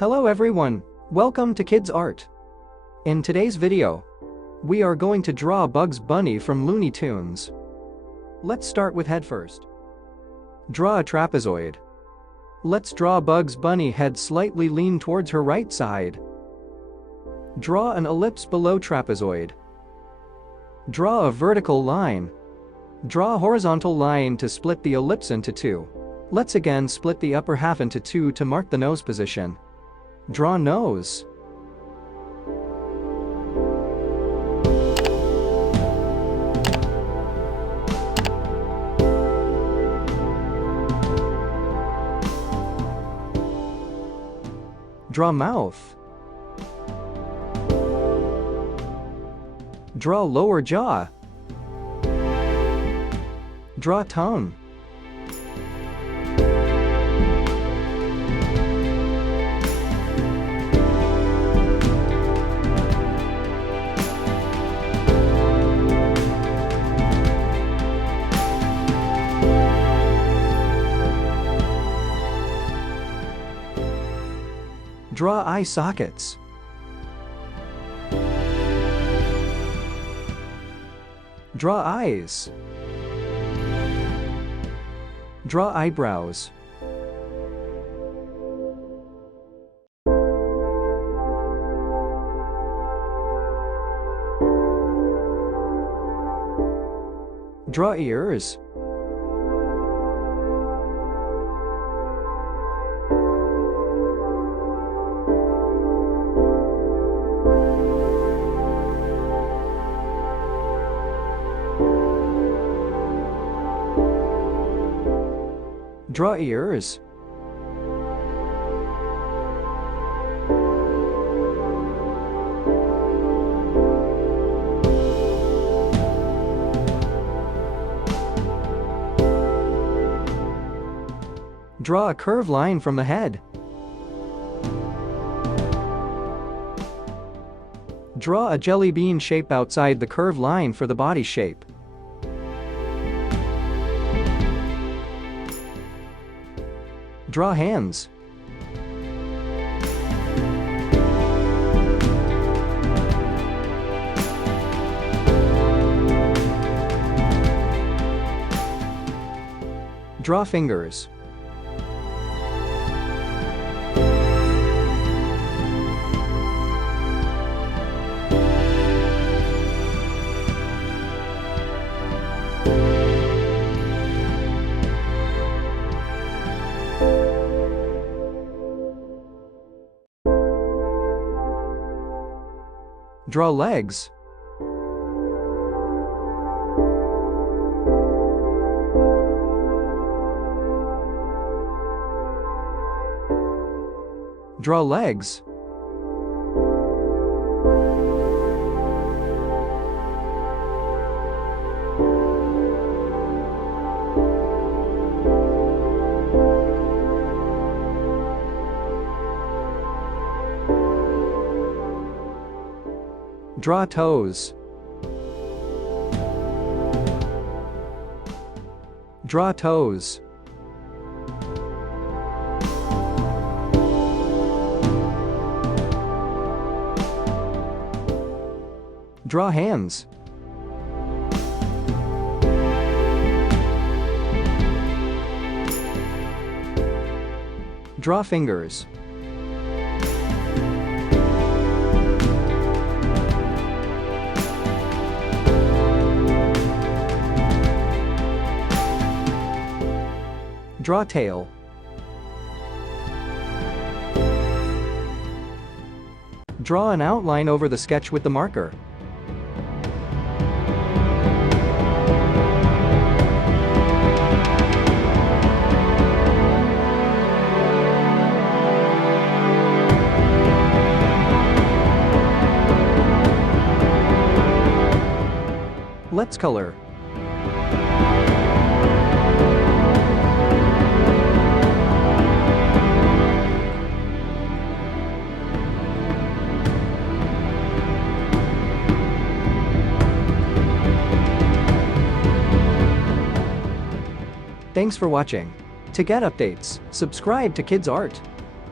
Hello everyone, welcome to Kidz Art. In today's video, we are going to draw Bugs Bunny from Looney Tunes. Let's start with head first. Draw a trapezoid. Let's draw Bugs Bunny head slightly lean towards her right side. Draw an ellipse below trapezoid. Draw a vertical line. Draw a horizontal line to split the ellipse into two. Let's again split the upper half into two to mark the nose position. Draw nose. Draw mouth. Draw lower jaw. Draw tongue. Draw eye sockets. Draw eyes. Draw eyebrows. Draw ears. Draw ears. Draw a curved line from the head. Draw a jelly bean shape outside the curved line for the body shape. Draw hands. Draw fingers. Draw legs. Draw legs. Draw toes. Draw toes. Draw hands. Draw fingers. Draw tail. Draw an outline over the sketch with the marker. Let's color. Thanks for watching. To get updates, subscribe to Kidz Art.